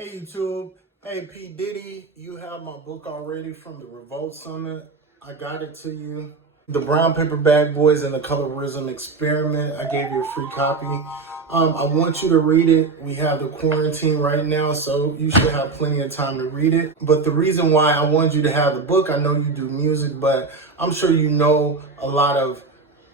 Hey YouTube, hey P. Diddy, you have my book already from the Revolt Summit. I got it to you. The Brown Paper Bag Boys and the Colorism Experiment. I gave you a free copy. I want you to read it. We have the quarantine right now, so you should have plenty of time to read it. But the reason why I wanted you to have the book, I know you do music, but I'm sure you know a lot of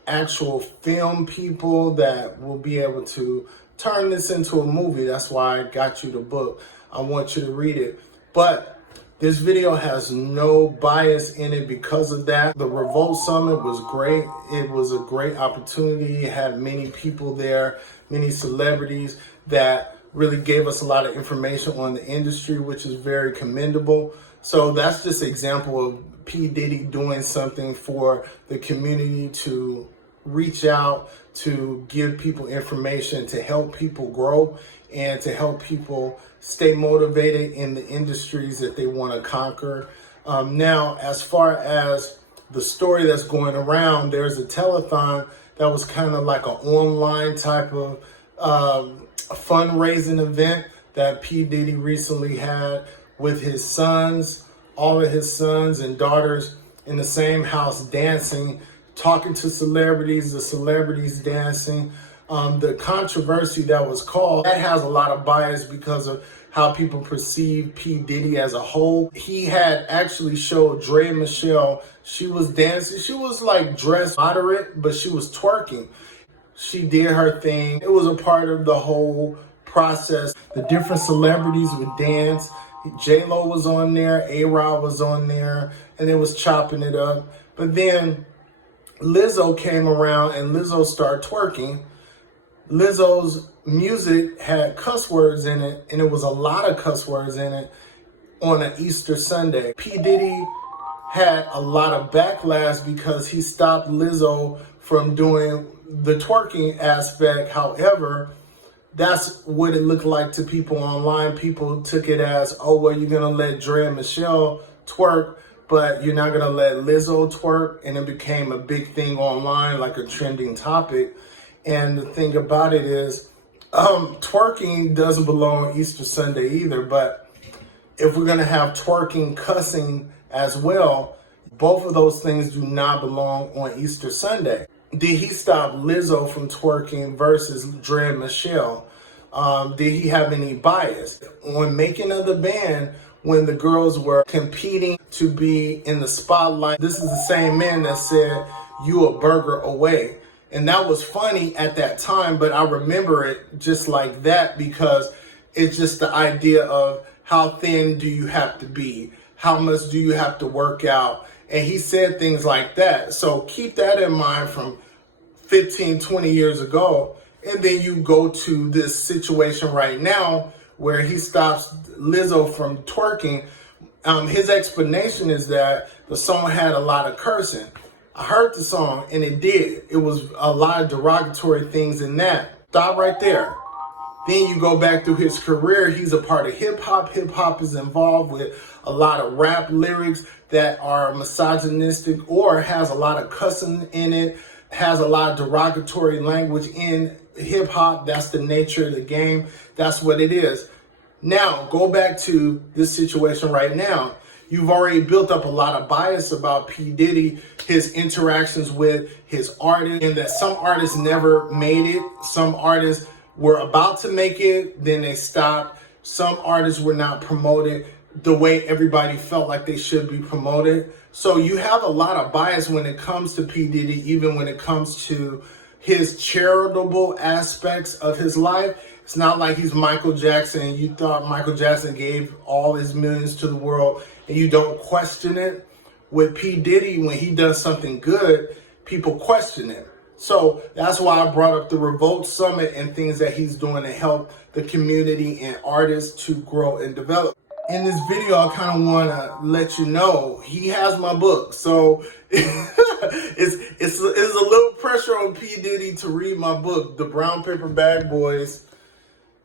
actual film people that will be able to turn this into a movie. That's why I got you the book. I want you to read it. But this video has no bias in it because of that. The Revolt Summit was great. It was a great opportunity. It had many people there, many celebrities that really gave us a lot of information on the industry, which is very commendable. So that's just an example of P. Diddy doing something for the community to reach out, to give people information, to help people grow, and to help people stay motivated in the industries that they want to conquer. Now, as far as the story that's going around, there's a telethon that was kind of like an online type of fundraising event that P. Diddy recently had with his sons, all of his sons and daughters in the same house dancing, talking to celebrities, the celebrities dancing. The controversy that was called, that has a lot of bias because of how people perceive P. Diddy as a whole. He had actually showed Draya Michelle, she was dancing. She was like dressed moderate, but she was twerking. She did her thing. It was a part of the whole process. The different celebrities would dance. J-Lo was on there, A-Rod was on there, and it was chopping it up. But then Lizzo came around and Lizzo started twerking. Lizzo's music had cuss words in it, and it was a lot of cuss words in it on an Easter Sunday. P. Diddy had a lot of backlash because he stopped Lizzo from doing the twerking aspect. However, that's what it looked like to people online. People took it as, oh, well, you're going to let Draya Michelle twerk, but you're not going to let Lizzo twerk. And it became a big thing online, like a trending topic. And the thing about it is, twerking doesn't belong on Easter Sunday either. But if we're going to have twerking, cussing as well, both of those things do not belong on Easter Sunday. Did he stop Lizzo from twerking versus Draya Michelle? Did he have any bias? On Making of the Band, when the girls were competing to be in the spotlight, this is the same man that said, "You a burger away." And that was funny at that time, but I remember it just like that because it's just the idea of how thin do you have to be? How much do you have to work out? And he said things like that. So keep that in mind from 15, 20 years ago. And then you go to this situation right now where he stops Lizzo from twerking. His explanation is that the song had a lot of cursing. I heard the song and it did. It was a lot of derogatory things in that. Stop right there. Then you go back through his career. He's a part of hip hop. Hip hop is involved with a lot of rap lyrics that are misogynistic or has a lot of cussing in it, has a lot of derogatory language in hip hop. That's the nature of the game. That's what it is. Now, go back to this situation right now. You've already built up a lot of bias about P. Diddy, his interactions with his artists, and that some artists never made it. Some artists were about to make it, then they stopped. Some artists were not promoted the way everybody felt like they should be promoted. So you have a lot of bias when it comes to P. Diddy, even when it comes to his charitable aspects of his life. It's not like he's Michael Jackson and you thought Michael Jackson gave all his millions to the world and you don't question it. With P. Diddy, when he does something good, people question it. So that's why I brought up the Revolt Summit and things that he's doing to help the community and artists to grow and develop. In this video, I kind of want to let you know he has my book. So it's a little pressure on P. Diddy to read my book, The Brown Paper Bag Boys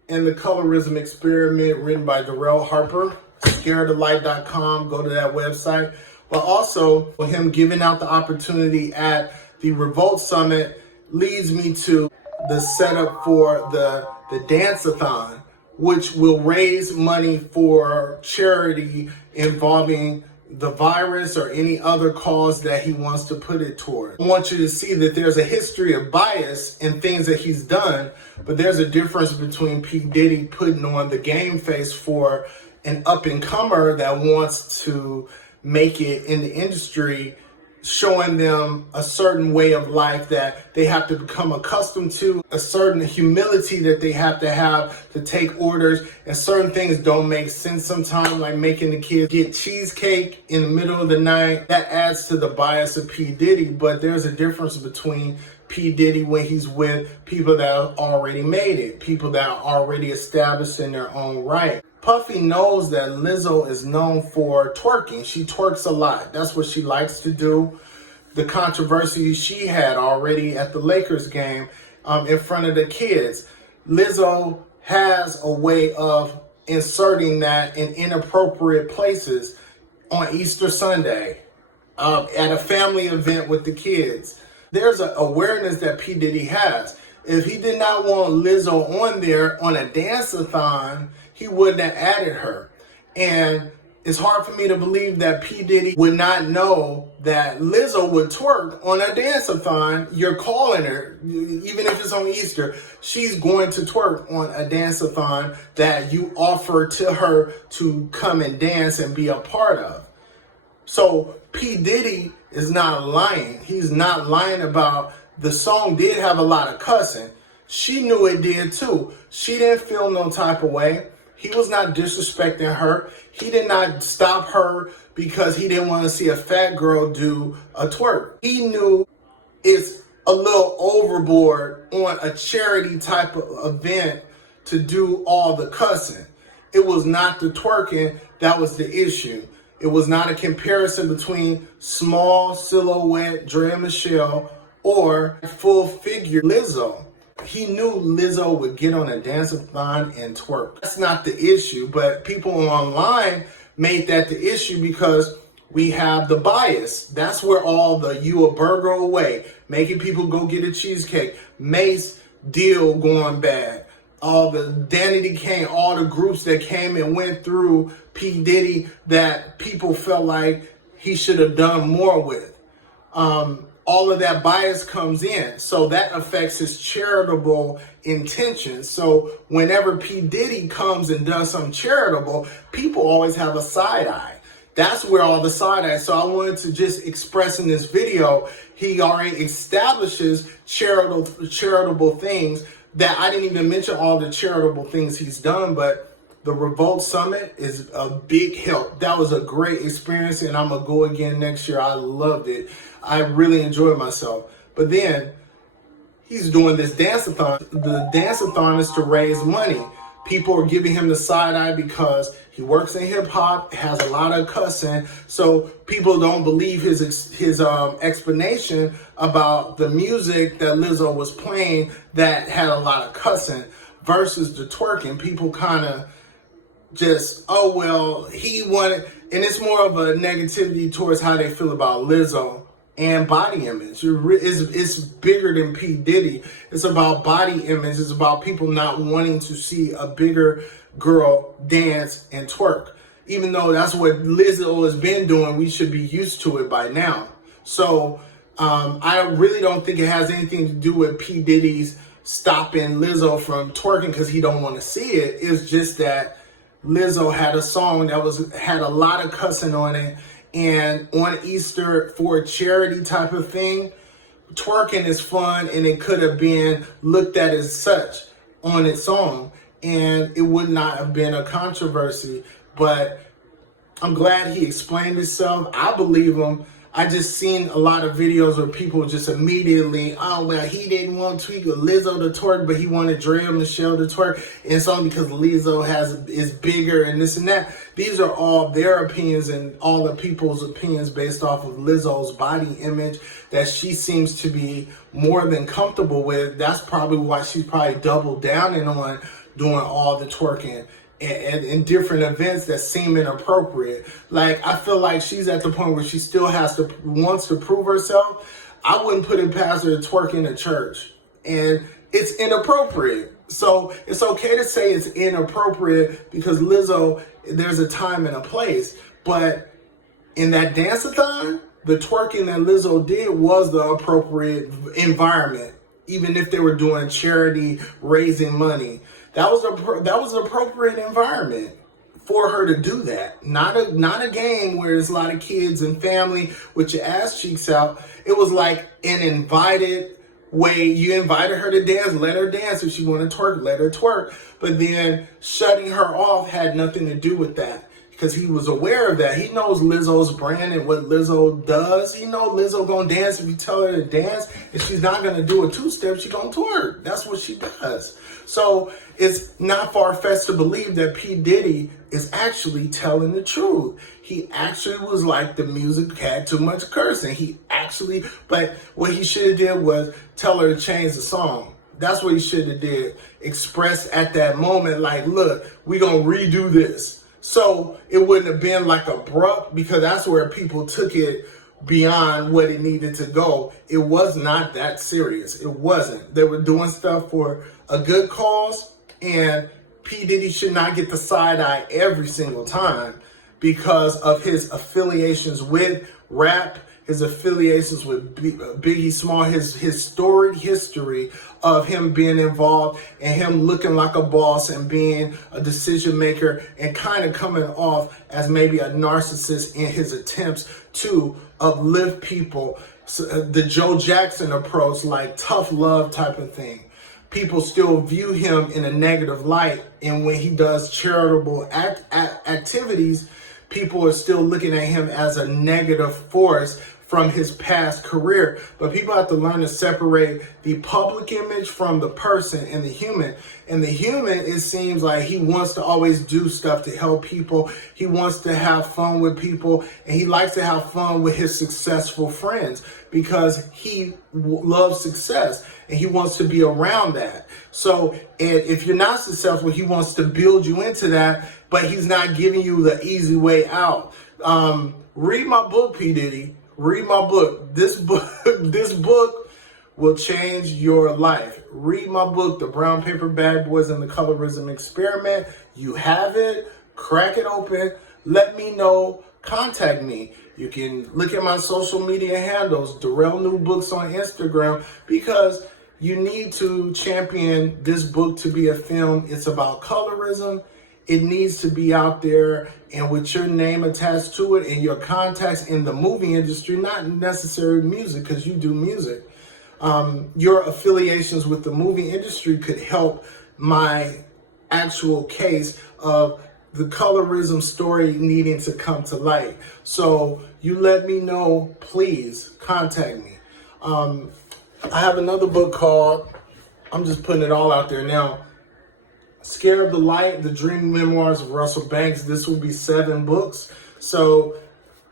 and the Colorism Experiment, written by Darrell Harper. Scareofthelight.com. Go to that website. But also, for him giving out the opportunity at the Revolt Summit leads me to the setup for the dance-a-thon, which will raise money for charity involving the virus or any other cause that he wants to put it toward. I want you to see that there's a history of bias in things that he's done, but there's a difference between P. Diddy putting on the game face for an up-and-comer that wants to make it in the industry, showing them a certain way of life that they have to become accustomed to, a certain humility that they have to take orders, and certain things don't make sense sometimes, like making the kids get cheesecake in the middle of the night. That adds to the bias of P. Diddy, but there's a difference between P. Diddy when he's with people that have already made it, people that are already established in their own right. Puffy knows that Lizzo is known for twerking. She twerks a lot. That's what she likes to do. The controversy she had already at the Lakers game in front of the kids. Lizzo has a way of inserting that in inappropriate places on Easter Sunday, at a family event with the kids. There's an awareness that P. Diddy has. If he did not want Lizzo on there on a dance-a-thon, he wouldn't have added her. And it's hard for me to believe that P. Diddy would not know that Lizzo would twerk on a dance-a-thon. You're calling her, even if it's on Easter, she's going to twerk on a dance-a-thon that you offer to her to come and dance and be a part of. So P. Diddy is not lying. He's not lying about the song did have a lot of cussing. She knew it did too. She didn't feel no type of way. He was not disrespecting her. He did not stop her because he didn't want to see a fat girl do a twerk. He knew it's a little overboard on a charity type of event to do all the cussing. It was not the twerking that was the issue. It was not a comparison between small silhouette Draya Michelle or full figure Lizzo. He knew Lizzo would get on a dance-a-thon and twerk. That's not the issue, but people online made that the issue because we have the bias. That's where all the you a burger away, making people go get a cheesecake, Mace deal going bad, all the Danity Kane, all the groups that came and went through P. Diddy that people felt like he should have done more with. All of that bias comes in. So that affects his charitable intentions. So whenever P. Diddy comes and does something charitable, people always have a side eye. That's where all the side eye. So I wanted to just express in this video, he already establishes charitable things that I didn't even mention all the charitable things he's done, but the Revolt Summit is a big help. That was a great experience, and I'm going to go again next year. I loved it. I really enjoyed myself. But then he's doing this dance-a-thon. The dance-a-thon is to raise money. People are giving him the side eye because he works in hip-hop, has a lot of cussing, so people don't believe his explanation about the music that Lizzo was playing that had a lot of cussing versus the twerking. People kind of just, oh, well, he wanted, and it's more of a negativity towards how they feel about Lizzo and body image. It's bigger than P. Diddy. It's about body image. It's about people not wanting to see a bigger girl dance and twerk. Even though that's what Lizzo has been doing, we should be used to it by now. So I really don't think it has anything to do with P. Diddy's stopping Lizzo from twerking because he don't want to see it. It's just that Lizzo had a song that had a lot of cussing on it, and on Easter for a charity type of thing, twerking is fun, and it could have been looked at as such on its own, and it would not have been a controversy. But I'm glad he explained himself. I believe him. I just seen a lot of videos where people just immediately, oh, well, he didn't want Lizzo to twerk, but he wanted Draya Michelle to twerk. And it's only because Lizzo is bigger and this and that. These are all their opinions and all the people's opinions based off of Lizzo's body image that she seems to be more than comfortable with. That's probably why she's probably doubled down on doing all the twerking and in different events that seem inappropriate. Like, I feel like she's at the point where she still wants to prove herself. I wouldn't put it past her to twerk in a church. And it's inappropriate. So it's okay to say it's inappropriate because Lizzo, there's a time and a place. But in that dance-a-thon, the twerking that Lizzo did was the appropriate environment. Even if they were doing charity, raising money, that was an appropriate environment for her to do that. Not a game where there's a lot of kids and family with your ass cheeks out. It was like an invited way. You invited her to dance, let her dance. If she wanted to twerk, let her twerk. But then shutting her off had nothing to do with that, because he was aware of that. He knows Lizzo's brand and what Lizzo does. He knows Lizzo gonna dance if you tell her to dance. If she's not gonna do a two-step, she gonna twerk. That's what she does. So it's not far-fetched to believe that P. Diddy is actually telling the truth. He actually was like, the music had too much cursing. But what he should have did was tell her to change the song. That's what he should have did. Express at that moment, like, look, we gonna redo this. So it wouldn't have been like abrupt, because that's where people took it beyond what it needed to go. It was not that serious. It wasn't. They were doing stuff for a good cause, and P. Diddy should not get the side eye every single time because of his affiliations with rap, his affiliations with Biggie Small, his storied history of him being involved and him looking like a boss and being a decision maker and kind of coming off as maybe a narcissist in his attempts to uplift people. So, the Joe Jackson approach, like tough love type of thing. People still view him in a negative light, and when he does charitable activities, people are still looking at him as a negative force from his past career. But people have to learn to separate the public image from the person and the human. And the human, it seems like he wants to always do stuff to help people. He wants to have fun with people, and he likes to have fun with his successful friends because he loves success and he wants to be around that. So if you're not successful, he wants to build you into that, but he's not giving you the easy way out. Read my book, P. Diddy. Read my book. This book will change your life. Read my book, The Brown Paper Bad Boys and the Colorism Experiment. You have it. Crack it open. Let me know. Contact me. You can look at my social media handles, Darrell New Books on Instagram, because you need to champion this book to be a film. It's about colorism. It needs to be out there, and with your name attached to it and your contacts in the movie industry, not necessarily music, because you do music. Your affiliations with the movie industry could help my actual case of the colorism story needing to come to light. So you let me know, please contact me. I have another book called, I'm just putting it all out there now, Scareofthelight, The Dream Memoirs of Russell Banks. This will be 7 books. So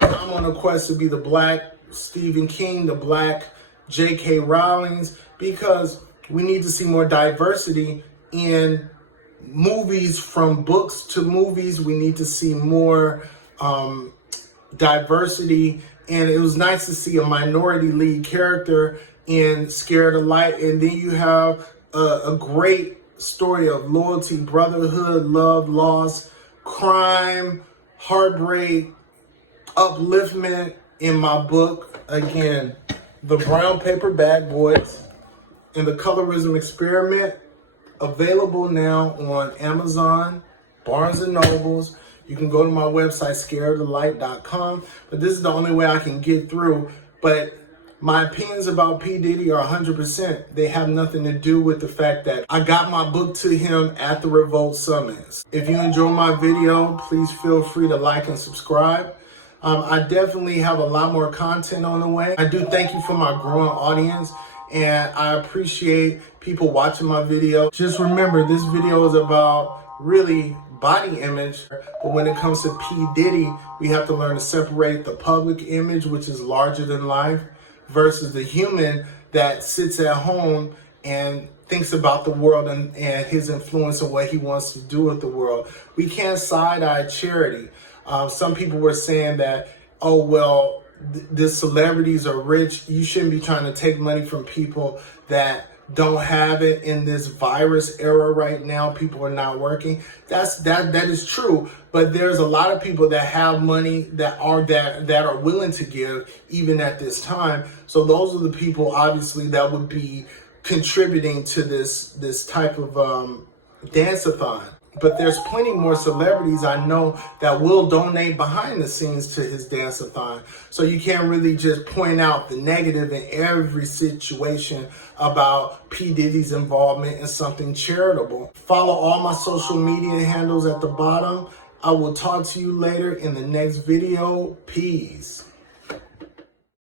I'm on a quest to be the Black Stephen King, the Black J.K. Rowling's, because we need to see more diversity in movies. From books to movies, we need to see more diversity. And it was nice to see a minority lead character in Scareofthelight. And then you have a great story of loyalty, brotherhood, love, loss, crime, heartbreak, upliftment in my book. Again, The Brown Paper Bag Boys and the Colorism Experiment, available now on Amazon, Barnes & Nobles. You can go to my website, scareofthelight.com. But this is the only way I can get through. But my opinions about P. Diddy are 100%. They have nothing to do with the fact that I got my book to him at the Revolt Summit. If you enjoy my video, please feel free to like and subscribe. I definitely have a lot more content on the way. I do thank you for my growing audience, and I appreciate people watching my video. Just remember, this video is about really body image, but when it comes to P. Diddy, we have to learn to separate the public image, which is larger than life, versus the human that sits at home and thinks about the world and his influence and what he wants to do with the world. We can't side-eye charity. Some people were saying that, oh, well, the celebrities are rich. You shouldn't be trying to take money from people that don't have it in this virus era right now. People are not working. That is true. But there's a lot of people that have money that are willing to give even at this time. So those are the people obviously that would be contributing to this type of dance-a-thon. But there's plenty more celebrities I know that will donate behind the scenes to his dance-a-thon. So you can't really just point out the negative in every situation about P. Diddy's involvement in something charitable. Follow all my social media handles at the bottom. I will talk to you later in the next video. Peace.